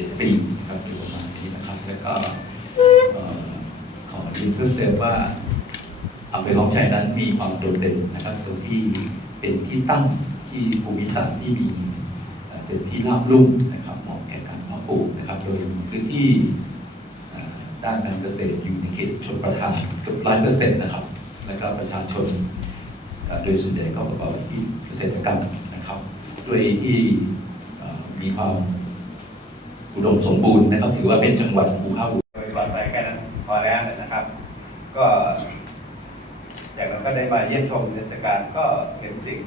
จ็ดปีครับอยู่ประมาณนี้นะครับ แล้วก็ขอเรียนเพิ่มเติมว่าอำเภอของชัยนั้นมีความโดดเด่นนะครับตรงที่เป็นที่ตั้งที่ภูมิศาสตร์ที่มีเป็นที่ราบลุ่มนะครับเหมาะแก่การเพาะปลูกนะครับ โดยพื้นที่ด้านการเกษตรอยู่ในเขตชนประทานเกือบร้อยเปอร์เซ็นต์นะครับ แล้วก็ประชาชนโดยส่วนใหญ่ก็ประกอบอาชีพเกษตรกรรมนะครับ ด้วยที่มีความ อุดมสมบูรณ์นะครับถือว่าเป็นจังหวัดภูเขาโดยก่อนไปแค่นั้นพอแล้วนะครับ ก็จากนั้นก็ได้มาเยี่ยมชมเทศกาลก็เห็นสิ่ง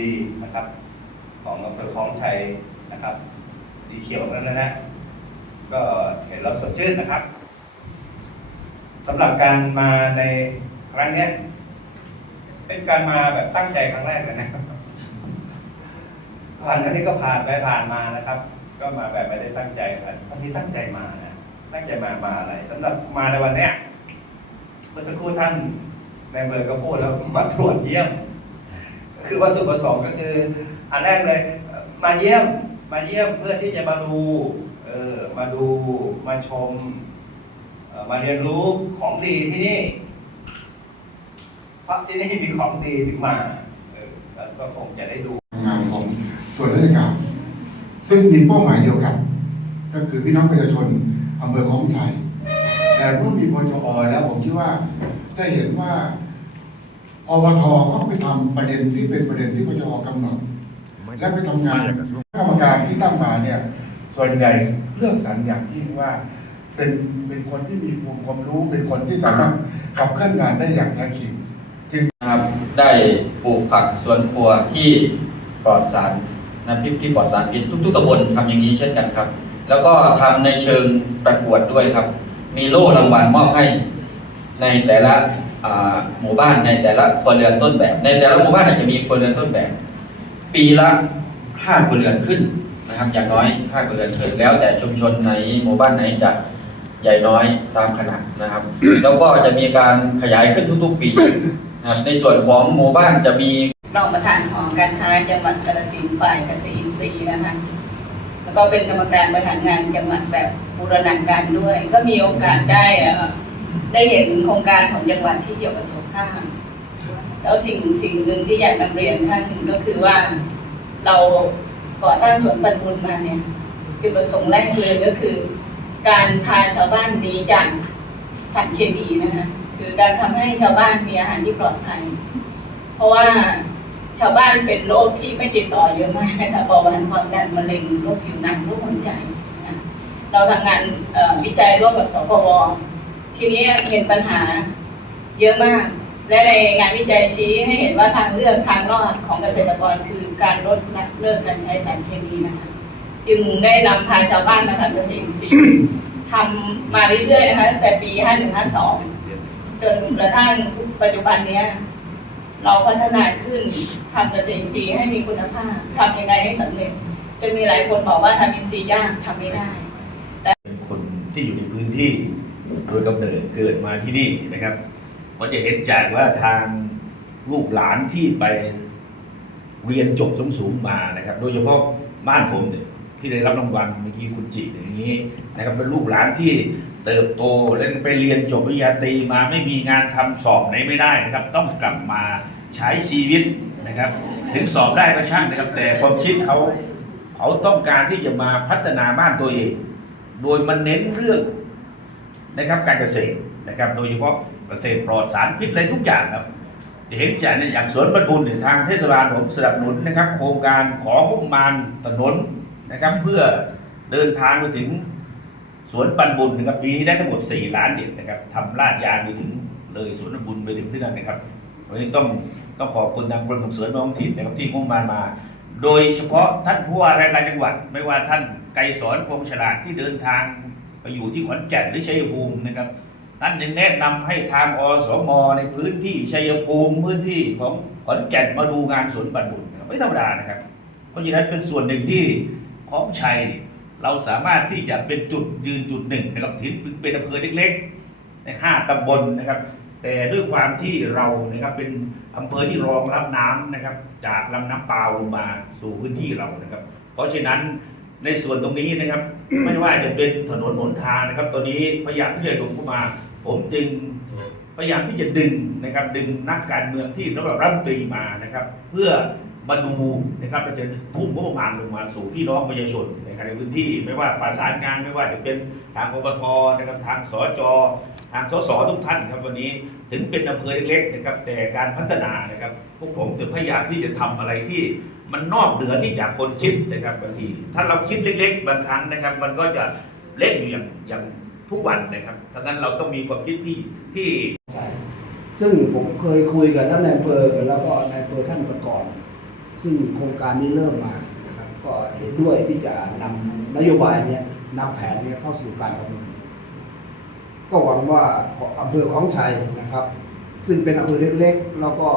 ดีๆนะครับ ของอำเภอคลองชัยนะครับสีเขียวนั่นนะฮะก็เห็นแล้วสดชื่นนะครับสำหรับการมาในครั้งนี้เป็นการมาแบบตั้งใจครั้งแรกเลยนะผ่านครั้งนี้ก็ผ่านไปผ่านมานะครับ ก็มาแบบไม่ได้ตั้งใจครับวันนี้ตั้งใจมานะตั้งใจมามาอะไรสำหรับมาในวันเนี้ยเมื่อสักครู่ท่านในเบอร์ก็พูดแล้วมาตรวจเยี่ยม คือวัตถุประสงค์ก็คือ อันแรกเลย มาเยี่ยม มาเยี่ยมเพื่อที่จะมาดู เออมาดูมาชมมาเรียนรู้ของดีที่นี่เพราะที่นี่มีของดีถึงมาก็คงจะได้ดูงานของส่วนราชการ ซึ่งมีเป้าหมายเดียวกัน ก็คือพี่น้องประชาชนอำเภอคลองชัยแต่เมื่อมีพจอแล้วผมคิดว่าได้เห็นว่าอบทก็ไปทำประเด็นที่เป็นประเด็นที่พจอกำหนด และไปทำงานกรรมการที่ตั้งมาเนี่ย ส่วนใหญ่เลือกสรรอย่างยิ่งว่า เป็นเป็นคนที่มีภูมิความรู้ เป็นคนที่สามารถขับเคลื่อนงานได้อย่างแท้จริงนะครับได้ปลูกผักสวนครัวที่ปลอดสาร นะที่ที่ปลอดสารพิษทุกๆตำบลทำอย่างนี้เช่นกันครับ แล้วก็ทำในเชิงประกวดด้วยครับ มีโล่รางวัลมอบให้ในแต่ละหมู่บ้านในแต่ละครัวเรือนต้นแบบ ในแต่ละหมู่บ้านอาจจะมีครัวเรือนต้นแบบ ปีละห้าครัวเรือนขึ้นนะครับอย่างน้อยห้าครัวเรือนขึ้นแล้วแต่ชุมชนไหนหมู่บ้านไหนจะใหญ่น้อยตามขนาดนะครับ แล้วก็จะมีการขยายขึ้นทุกๆปีนะครับในส่วนของหมู่บ้านจะมี รองประธานหอการค้าจังหวัดกาฬสินธุ์ฝ่ายเกษตรอินทรีย์นะคะแล้วก็เป็นกรรมการบริหารงานจังหวัดแบบบูรณาการด้วย ก็มีโอกาสได้ได้เห็นโครงการของจังหวัดที่เกี่ยวกับสุขภาพแล้วสิ่งสิ่งหนึ่งที่อยากนำเรียนท่านก็คือว่าเราก่อตั้งสวนปันบุญมาเนี่ยจุดประสงค์แรกเลยก็คือ การพาชาวบ้านหนีจากสารเคมีนะคะคือการทำให้ชาวบ้านมีอาหารที่ปลอดภัย เพราะว่า ชาวบ้านเป็นโรคที่ไม่ติดต่อเยอะมากนะคะเบาหวานความดันมะเร็งโรคผิวหนังโรคหัวใจนะเราทำงานวิจัยร่วมกับสพวทีนี้เห็นปัญหาเยอะมาก และในงานวิจัยชี้ให้เห็นว่าทางเลือกทางรอดของเกษตรกรคือการลดละเลิกการใช้สารเคมีนะคะจึงได้นำพาชาวบ้านมาทำเกษตรอินทรีย์ทำมาเรื่อยๆนะคะตั้งแต่ปี 5152 จนกระทั่งปัจจุบันนี้ เราพัฒนาขึ้นทำเกษตรอินทรีย์ให้มีคุณภาพทำยังไงให้สำเร็จจะมีหลายคนบอกว่าทำอินทรีย์ยากทำไม่ได้เป็นคนที่อยู่ในพื้นที่โดยกำเนิดเกิดมาที่นี่นะครับก็จะเห็นจากว่าทางลูกหลานที่ไปเรียนจบสูงๆมานะครับ โดยเฉพาะบ้านผมเนี่ยที่ได้รับรางวัลเมื่อกี้คุณจิอย่างนี้นะครับเป็นลูกหลานที่เติบโตและไปเรียนจบปริญญาตรีมาไม่มีงานทำสอบไหนไม่ได้นะครับ ต้องกลับมา ใช้ชีวิตนะครับ ถึงสอบได้ก็ช่างนะครับ แต่ความคิดเขาเขาต้องการที่จะมาพัฒนาบ้านตัวเอง โดยมันเน้นเรื่องนะครับการเกษตรนะครับ โดยเฉพาะเกษตรปลอดสารพิษอะไรทุกอย่างครับจะเห็นจากในอย่างสวนบรรบุญเนี่ยทางเทศบาลผมสนับสนุนนะครับ โครงการของงบประมาณถนนนะครับ เพื่อเดินทางไปถึงสวนปันบุญนะครับปีนี้ได้ทั้งหมด4ล้านเด็ดนะครับทำลาดยางไปถึงเลยสวนปันบุญไปถึงที่นั่นนะครับ วันนี้ต้องต้องขอบคุณทางกรมส่งเสริมท้องถิ่นนะครับที่งบประมาณมา โดยเฉพาะท่านผู้ว่าราชการจังหวัด ไม่ว่าท่านไกรสอนพงษ์ฉลาดที่เดินทางไปอยู่ที่ขอนแก่นหรือชัยภูมินะครับท่านยังแนะนำให้ทางอสมในพื้นที่ชัยภูมิพื้นที่ของขอนแก่นมาดูงานสวนปันบุญนะครับไม่ธรรมดานะครับ เพราะฉะนั้นเป็นส่วนหนึ่งที่ของชัยเราสามารถที่จะเป็นจุดยืนจุดหนึ่งนะครับถึงเป็นอำเภอเล็กๆในห้าตำบลนะครับ แต่ด้วยความที่เรานะครับเป็นอำเภอที่รองรับน้ำนะครับ จากลำน้ำเปล่าลงมาสู่พื้นที่เรานะครับ เพราะฉะนั้นในส่วนตรงนี้นะครับ ไม่ว่าจะเป็นถนนหนทางนะครับ ตอนนี้พยายามที่จะลงเข้ามา ผมจึงพยายามที่จะดึงนะครับ ดึงนักการเมืองที่ระดับรัฐมนตรีมานะครับ เพื่อมาดูนะครับเราจะทุ่มงบประมาณลงมาสู่พี่น้องประชาชนนะครับในพื้นที่ไม่ว่าประสานงานไม่ว่าจะเป็นทางอบตนะครับทางสจทางสสทุกท่านครับวันนี้ ถึงเป็นอำเภอเล็กๆนะครับ แต่การพัฒนานะครับ พวกผมจะพยายามที่จะทำอะไรที่มันนอกเหนือที่จากคนคิดนะครับบางที ถ้าเราคิดเล็ก ๆ บางครั้งนะครับ มันก็จะเล็กอยู่อย่างอย่างทุกวันนะครับทั้งนั้นเราต้องมีความคิดที่ที่ซึ่งผมเคยคุยกับท่านนายอำเภอแล้วก็นายอำเภอท่านก่อนซึ่งโครงการนี้เริ่มมานะครับ ก็เห็นด้วยที่จะนำนโยบายเนี้ยนำแผนเนี้ยเข้าสู่การดำเนิน ก็หวังว่าอำเภอของชัยนะครับ ซึ่งเป็นอำเภอเล็กๆ แล้วก็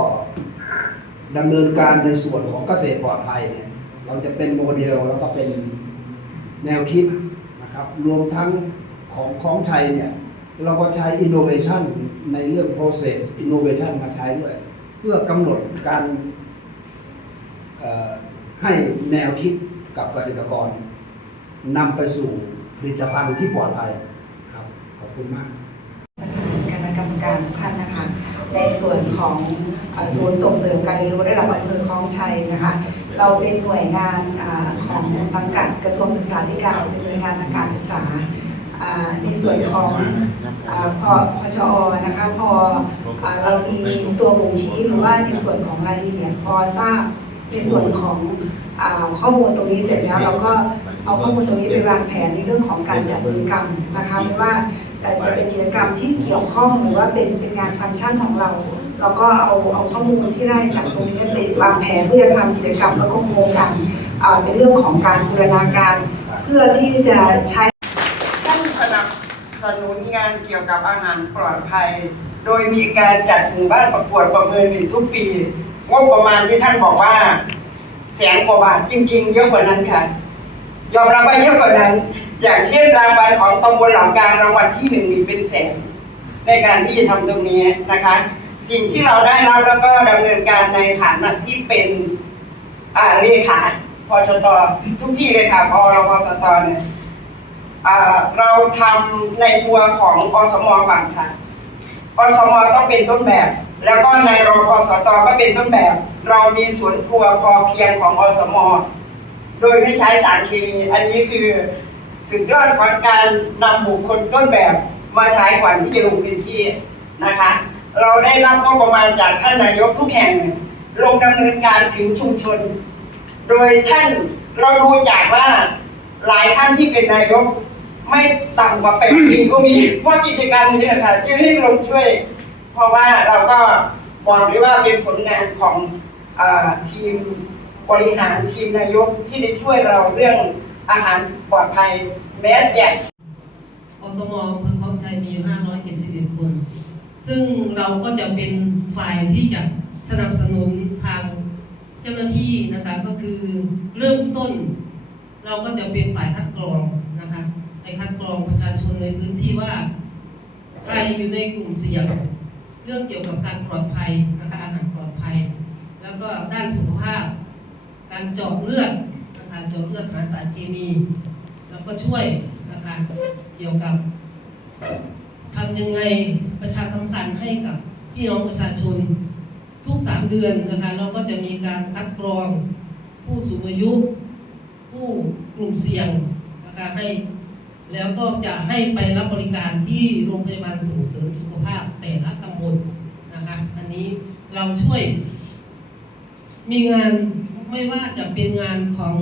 ดำเนินการในส่วนของเกษตรปลอดภัยเนี่ยเราจะเป็นโมเดลแล้วก็เป็นแนวคิดนะครับ รวมทั้งของของชัยเนี่ยเราก็ใช้ innovation ในเรื่อง process innovation มาใช้ด้วย เพื่อกำหนดการให้แนวคิดกับเกษตรกรนำไปสู่ผลิตภัณฑ์ที่ปลอดภัย คุณมากคณะกรรมการทุกท่านนะคะ ในส่วนของศูนย์ส่งเสริมการเรียนรู้ระดับอำเภอคลองชัยนะคะ เราเป็นหน่วยงานอของสังกัดกระทรวงศึกษาธิการเป็นหน่วยงานทางการศึกษาในส่วนของพอพชอนะคะพอเรามีตัวบ่งชี้หรือว่าในส่วนของรายละเอียดพอทราบในส่วนของอข้อมูลตรงนี้เสร็จแล้วเราก็เอาข้อมูลตรงนี้ไปวางแผนในเรื่องของการจัดกิจกรรมนะคะไม่ว่า แต่จะเป็นกิจกรรมที่เกี่ยวข้องหรือว่าเป็นเป็นงานฟังก์ชันของเรา เราก็เอาเอาข้อมูลที่ได้จากตรงนี้ไปวางแผนเพื่อจะทำกิจกรรมแล้วก็โครงการในเรื่องของการบูรณาการ เพื่อที่จะใช้ท่านสนับสนุนงานเกี่ยวกับอาหารปลอดภัย โดยมีการจัดหมู่บ้านประกวดประเมินอยู่ทุกปีงบประมาณที่ท่านบอกว่าแสนกว่าบาทจริง ๆ เยอะกว่านั้นค่ะ ยอมรับว่าเยอะกว่านั้น อย่างเช่นรางวัลของตำบลหล่ากลางรางวัลที่หนึ่งมีเป็นแสนในการที่จะทำตรงนี้นะคะ สิ่งที่เราได้รับแล้วก็ดำเนินการในฐานะที่เป็นอ่าเลขาพชตทุกที่เลยค่ะพอรพสตเนี่ยเราทำในตัวของอสมก่อนค่ะอสมต้องเป็นต้นแบบ แล้วก็ในรพสตก็เป็นต้นแบบ เรามีสวนครัวพอเพียงของอสม โดยไม่ใช้สารเคมีอันนี้คือ สุดยอดของการนำบุคคลต้นแบบมาใช้ก่อนที่จะลงพื้นที่นะคะ เราได้รับงบประมาณจากท่านนายกทุกแห่งลงดำเนินการถึงชุมชน โดยท่านเราดูจากว่าหลายท่านที่เป็นนายกไม่ต่ำกว่าแปดปีก็มีเพราะกิจกรรมนี้นะคะที่เรียกลงช่วย เพราะว่าเราก็มองได้ว่าเป็นผลงานของอทีมบริหารทีมนายกที่ได้ช่วยเราเรื่อง อาหารปลอดภัยแม้แต่อสมอำเภอคลองชัยมีอยู่571 คน ซึ่งเราก็จะเป็นฝ่ายที่จะสนับสนุนทางเจ้าหน้าที่นะคะก็คือเริ่มต้น เราก็จะเป็นฝ่ายคัดกรองนะคะไปคัดกรองประชาชนในพื้นที่ว่า ใครอยู่ในกลุ่มเสี่ยง เรื่องเกี่ยวกับการปลอดภัยนะคะอาหารปลอดภัย แล้วก็ด้านสุขภาพ การเจาะเลือด นะคะเจะเลือดหาสารเคมี แล้วก็ช่วยนะคะเกี่ยวกับทำยังไงประชาสัมพันธ์ให้กับพี่น้องประชาชนทุกสามเดือนนะคะเราก็จะมีการคัดกรองผู้สูงอายุ ผู้กลุ่มเสี่ยงนะคะให้แล้วก็จะให้ไปรับบริการที่โรงพยาบาลส่งเสริมสุขภาพแต่ละตำบลนะคะ อันนี้เราช่วย มีงานไม่ว่าจะเป็นงานของ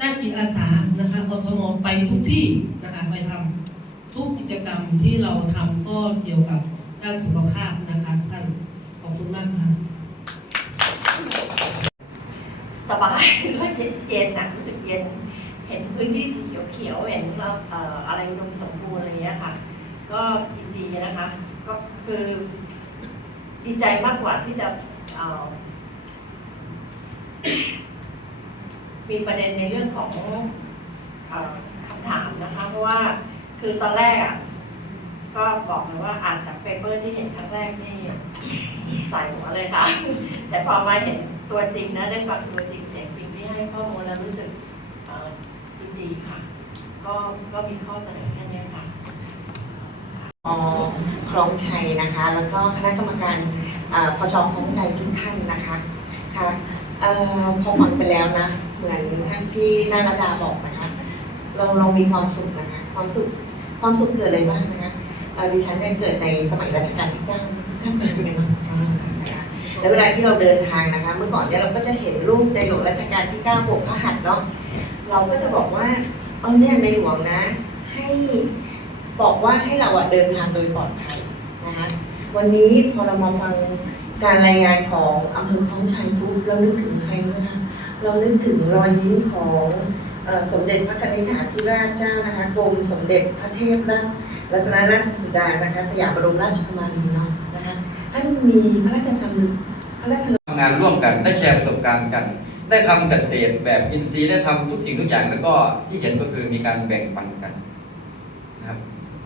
ด้านจิตอาสานะคะอสมไปทุกที่นะคะไปทำทุกกิจกรรมที่เราทำก็เกี่ยวกับด้านสุขภาพนะคะท่านขอบคุณมากค่ะสบายแล้วเย็นเย็นๆนะรู้สึกเย็น เห็นพื้นที่สีเขียวๆเห็นเราเอ่ออะไรอุดมสมบูรณ์อะไรเงี้ยค่ะ ก็ยินดีนะคะ ก็คือดีใจมากกว่าที่จะเอ่อ มีประเด็นในเรื่องของคำถามนะคะ เพราะว่าคือตอนแรกอะก็บอกเลยว่าอ่านจากเปเปอร์ที่เห็นครั้งแรกนี่ใส่หัวเลยค่ะ แต่พอมาเห็นตัวจริงนะได้ฟังตัวจริงเสียงจริงที่ให้ข้อมูลแล้วรู้สึกยินดีค่ะ ก็ก็มีข้อเสนอแค่นี้ค่ะอครองชัยนะคะ แล้วก็คณะกรรมการอ่าพชครองใจทุกท่านนะคะค่ะพอฟังไปแล้วนะ เหมือนท่านพี่นาราดาบอกนะคะเราเรามีความสุขนะคะความสุขความสุขเกิดอะไรบ้างนะคะดิฉันเนี่ยเกิดในสมัยรัชกาลที่เก้าท่านเป็นยังไงบ้างนะคะแล้วเวลาที่เราเดินทางนะคะ เมื่อก่อนเนี่ยเราก็จะเห็นรูปในหลวงรัชกาลที่เก้าโบกพระหัตถ์เนาะเราก็จะบอกว่าเอาเนี่ยในหลวงนะ ให้บอกว่าให้เราอะเดินทางโดยปลอดภัยนะคะวันนี้พอเรามาฟังการรายงานของอำเภอคลองชัยปุ๊บเรานึกถึงใครไหมคะ เรานึกถึงรอยยิ้มของอสมเด็จพระนิษฐาธิราชเจ้านะคะกรมสมเด็จพระเทพรัตนรัตนราชสุดานะคะสยามบรมราชกุมารีเนาะนะคะท่านมีพระราชดำริพระราชทำงานร่วมกันได้แชร์ประสบการณ์กัน ได้ทำเกษตรแบบอินทรีย์ได้ทำทุกสิ่งทุกอย่างแล้วก็ที่เห็นก็คือมีการแบ่งปันกันนะครับ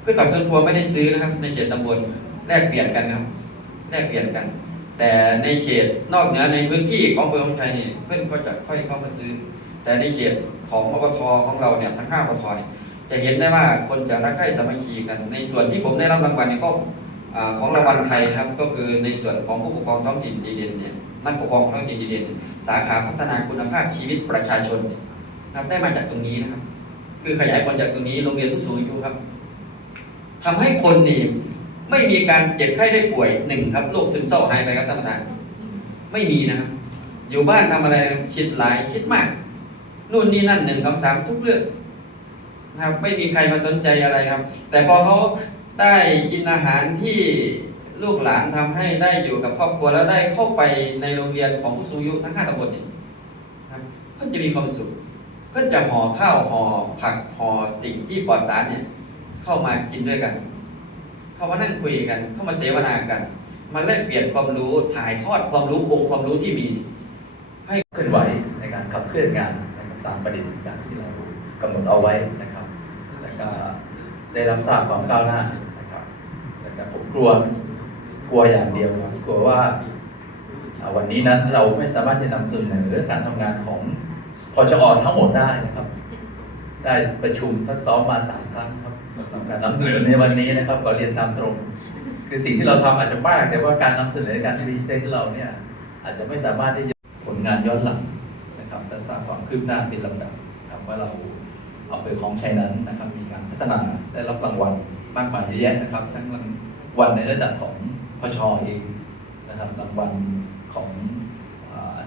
พืชผักสวนครัวไม่ได้ซื้อนะครับในเขตตำบลแลกเปลี่ยนกันครับแลกเปลี่ยนกัน แต่ในเขตนอกเหนือในพื้นที่ของอำเภอของชัยนี่เพื่อนก็จะค่อยเข้ามาซื้อ แต่ในเขตของอบทของเราเนี่ยทั้งห้าอบทเนี่ยจะเห็นได้ว่าคนจะรักใคร่สามัคคีกัน ในส่วนที่ผมได้รับรางวัลเนี่ยก็ของรางวัลไทยนะครับ ก็คือในส่วนของผู้ปกครองท้องถิ่นดีเด่นเนี่ยนักปกครองท้องถิ่นดีเด่น สาขาพัฒนาคุณภาพชีวิตประชาชนนะครับได้มาจากตรงนี้นะครับ คือขยายผลจากตรงนี้โรงเรียนผู้สูงอายุครับทำให้คนนี่ ไม่มีการเจ็บไข้ได้ป่วยหนึ่งครับโรคซึมเศร้าหายไปครับท่านประธาน ไม่มีนะครับ อยู่บ้านทำอะไรคิดหลายคิดมากนู่นนี่นั่นหนึ่งสองสามทุกเรื่องนะครับไม่มีใครมาสนใจอะไรครับ แต่พอเขาได้กินอาหารที่ลูกหลานทำให้ได้อยู่กับครอบครัวแล้วได้เข้าไปในโรงเรียนของผู้สูงอายุทั้งห้าตำบลเนี่ยนะครับเพื่อจะมีความสุขเพื่อจะห่อข้าวห่อผักห่อสิ่งที่ปลอดสารเนี่ย เข้ามากินด้วยกัน เขามานั่งคุยกัน เข้ามาเสวนากัน มาแลกเปลี่ยนความรู้ถ่ายทอดความรู้องค์ความรู้ที่มี ให้เคลื่อนไหวในการขับเคลื่อนงานนะครับตามประเด็นการที่เรากำหนดเอาไว้นะครับแล้วก็ได้รับทราบความก้าวหน้านะครับแล้วก็ผมกลัวกลัวอย่างเดียวกลัวว่าวันนี้นั้นเราไม่สามารถจะนำเสนอการทำงานของพชอทั้งหมดได้นะครับ ได้ประชุมซักซ้อมมาสามครั้งครับสำหรับการนำเสนอในวันนี้นะครับก็เรียนตามตรง คือสิ่งที่เราทำอาจจะมาก แต่ว่าการนำเสนอการพรีเซนต์เราเนี่ยอาจจะไม่สามารถที่จะผลงานย้อนหลังนะครับและสร้างความคืบหน้าเป็นลำดับครับว่าเราเอาไปของใช้นั้นนะครับมีการพัฒนาได้รับรางวัลมากมายเยอะแยะนะครับ ทั้งรางวัลในระดับของพชเองนะครับรางวัลของ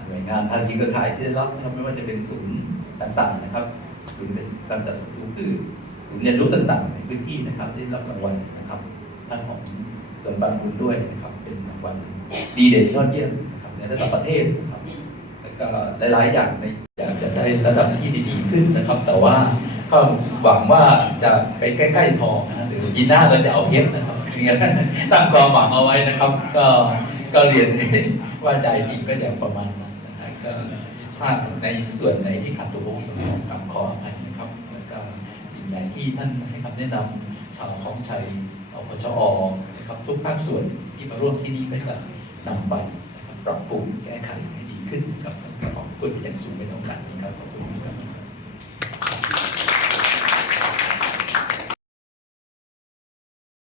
หน่วยงานภาคีเครือข่ายที่ได้รับนะครับไม่ว่าจะเป็นศูนย์ต่างๆนะครับ ศูนย์เป็นการจัดศูนย์หรือศูนย์เรียนรู้ต่างๆ ในพื้นที่นะครับ ได้รับรางวัลนะครับทั้งของส่วนบางบุญด้วยนะครับ เป็นรางวัลดีเด่นยอดเยี่ยมนะครับในระดับประเทศนะครับแล้วก็หลายๆอย่างในอยากจะได้ระดับที่ดีๆขึ้นนะครับ แต่ว่าก็หวังว่าจะไปใกล้ๆทองนะหรือปีหน้าเราจะเอาเพชรนะครับเนี่ยตั้งความหวังเอาไว้นะครับ ก็ก็เรียนว่าใจจริงก็อย่างประมาณนั้นนะครับ ถ้าในส่วนไหนที่ขาดตัวบกพร่องกับขออภัยนะครับแล้วก็สิ่งไหนที่ท่านให้คำแนะนำชาวของชัยอพชอครับทุกภาคส่วนที่มาร่วมที่นี่ก็จะนำไปนะครับปรับปรุงแก้ไขให้ดีขึ้นครับขอบคุณอย่างสูงในโอกาสนี้ครับขอบคุณครับ